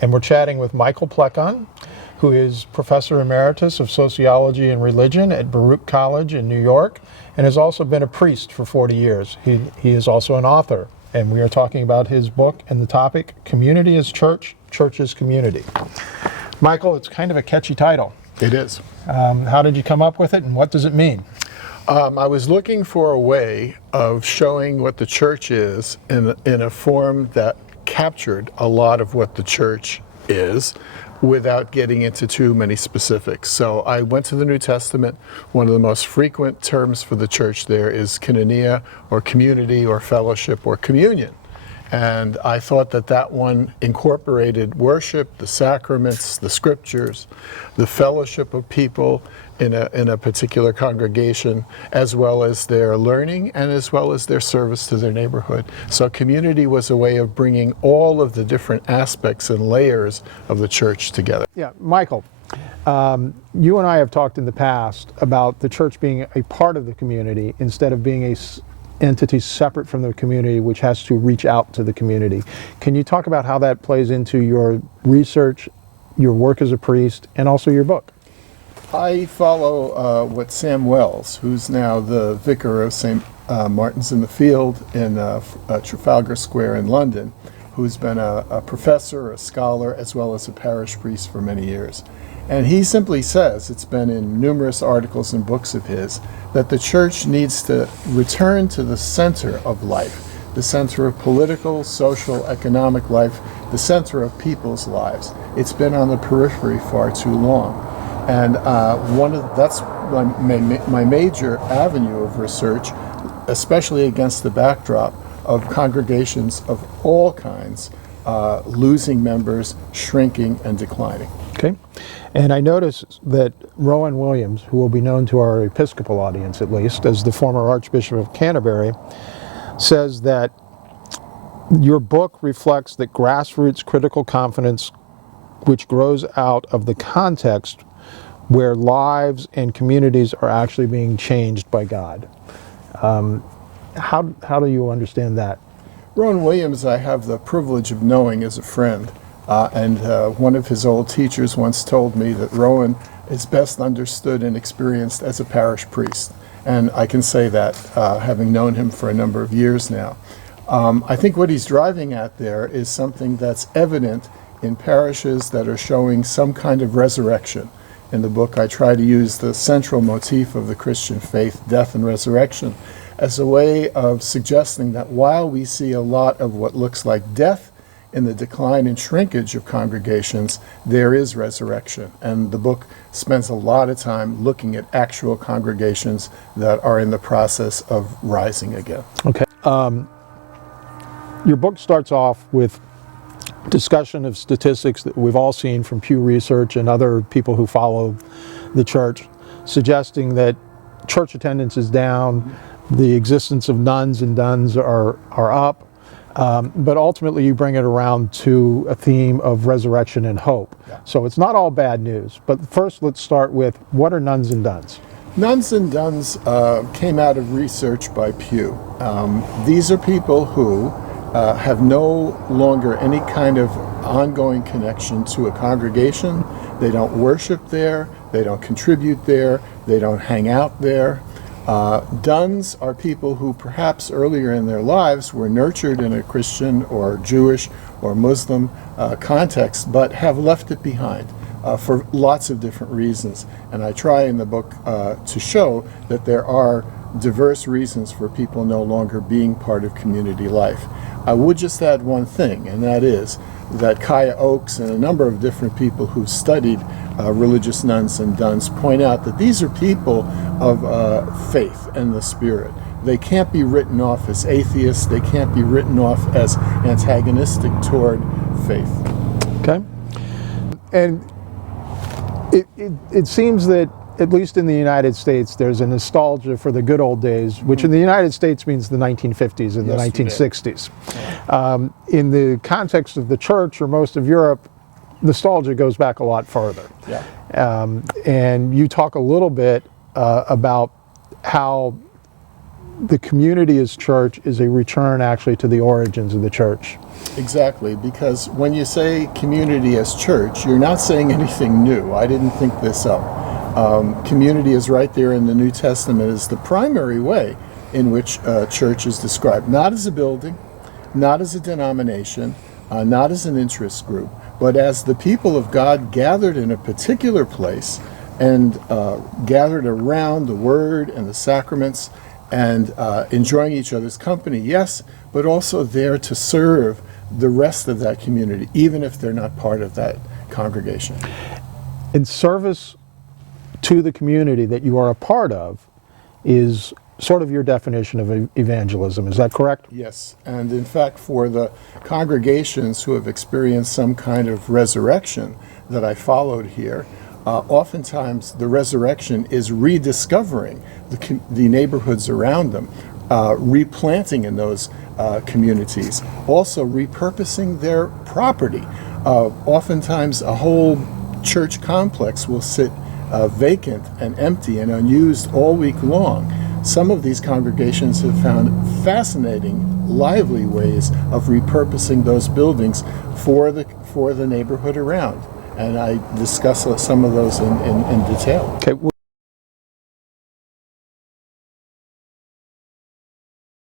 and we're chatting with Michael Plekon, who is Professor Emeritus of Sociology and Religion at Baruch College in New York, and has also been a priest for 40 years. He is also an author, and we are talking about his book and the topic, Community is Church, Church is Community. Michael, it's kind of a catchy title. It is. How did you come up with it, and what does it mean? I was looking for a way of showing what the church is in a form that captured a lot of what the church is without getting into too many specifics. So I went to the New Testament. One of the most frequent terms for the church there is koinonia, or community, or fellowship, or communion. And I thought that that one incorporated worship, the sacraments, the scriptures, the fellowship of people in a particular congregation, as well as their learning and as well as their service to their neighborhood. So community was a way of bringing all of the different aspects and layers of the church together. Yeah, Michael, you and I have talked in the past about the church being a part of the community instead of being a entity separate from the community which has to reach out to the community. Can you talk about how that plays into your research, your work as a priest, and also your book? I follow what Sam Wells, who's now the vicar of St Martin's in the Field in Trafalgar Square in London, who's been a professor, a scholar, as well as a parish priest for many years. And he simply says, it's been in numerous articles and books of his, that the church needs to return to the center of life, the center of political, social, economic life, the center of people's lives. It's been on the periphery far too long. And that's my major avenue of research, especially against the backdrop of congregations of all kinds losing members, shrinking, and declining. Okay. And I noticed that Rowan Williams, who will be known to our Episcopal audience at least as the former Archbishop of Canterbury, says that your book reflects that grassroots critical confidence which grows out of the context where lives and communities are actually being changed by God. How do you understand that? Rowan Williams, I have the privilege of knowing as a friend. And one of his old teachers once told me that Rowan is best understood and experienced as a parish priest. And I can say that, having known him for a number of years now. I think what he's driving at there is something that's evident in parishes that are showing some kind of resurrection. In the book, I try to use the central motif of the Christian faith, death and resurrection, as a way of suggesting that while we see a lot of what looks like death in the decline and shrinkage of congregations, there is resurrection. And the book spends a lot of time looking at actual congregations that are in the process of rising again. Okay. Your book starts off with discussion of statistics that we've all seen from Pew Research and other people who follow the church, suggesting that church attendance is down, the existence of nuns and duns are up, but ultimately you bring it around to a theme of resurrection and hope. Yeah. So it's not all bad news, but first let's start with, what are nuns and duns? Nuns and duns came out of research by Pew. These are people who have no longer any kind of ongoing connection to a congregation. They don't worship there, they don't contribute there, they don't hang out there. Duns are people who perhaps earlier in their lives were nurtured in a Christian or Jewish or Muslim context, but have left it behind for lots of different reasons. And I try in the book to show that there are diverse reasons for people no longer being part of community life. I would just add one thing, and that is that Kaya Oakes and a number of different people who studied religious nuns and duns point out that these are people of faith and the Spirit. They can't be written off as atheists. They can't be written off as antagonistic toward faith. Okay. And it seems that, at least in the United States, there's a nostalgia for the good old days, which in the United States means the 1950s and the 1960s. In the context of the church or most of Europe, nostalgia goes back a lot farther. Yeah. And you talk a little bit about how the community as church is a return actually to the origins of the church. Exactly, because when you say community as church, you're not saying anything new. I didn't think this up. Community is right there in the New Testament as the primary way in which church is described. Not as a building, not as a denomination, not as an interest group, but as the people of God gathered in a particular place and gathered around the Word and the sacraments and enjoying each other's company, yes, but also there to serve the rest of that community, even if they're not part of that congregation. In service to the community that you are a part of is sort of your definition of evangelism. Is that correct? Yes, and in fact, for the congregations who have experienced some kind of resurrection that I followed here, oftentimes the resurrection is rediscovering the neighborhoods around them, replanting in those communities, also repurposing their property. Oftentimes a whole church complex will sit vacant and empty and unused all week long. Some of these congregations have found fascinating, lively ways of repurposing those buildings for the neighborhood around. And I discuss some of those in detail. Okay.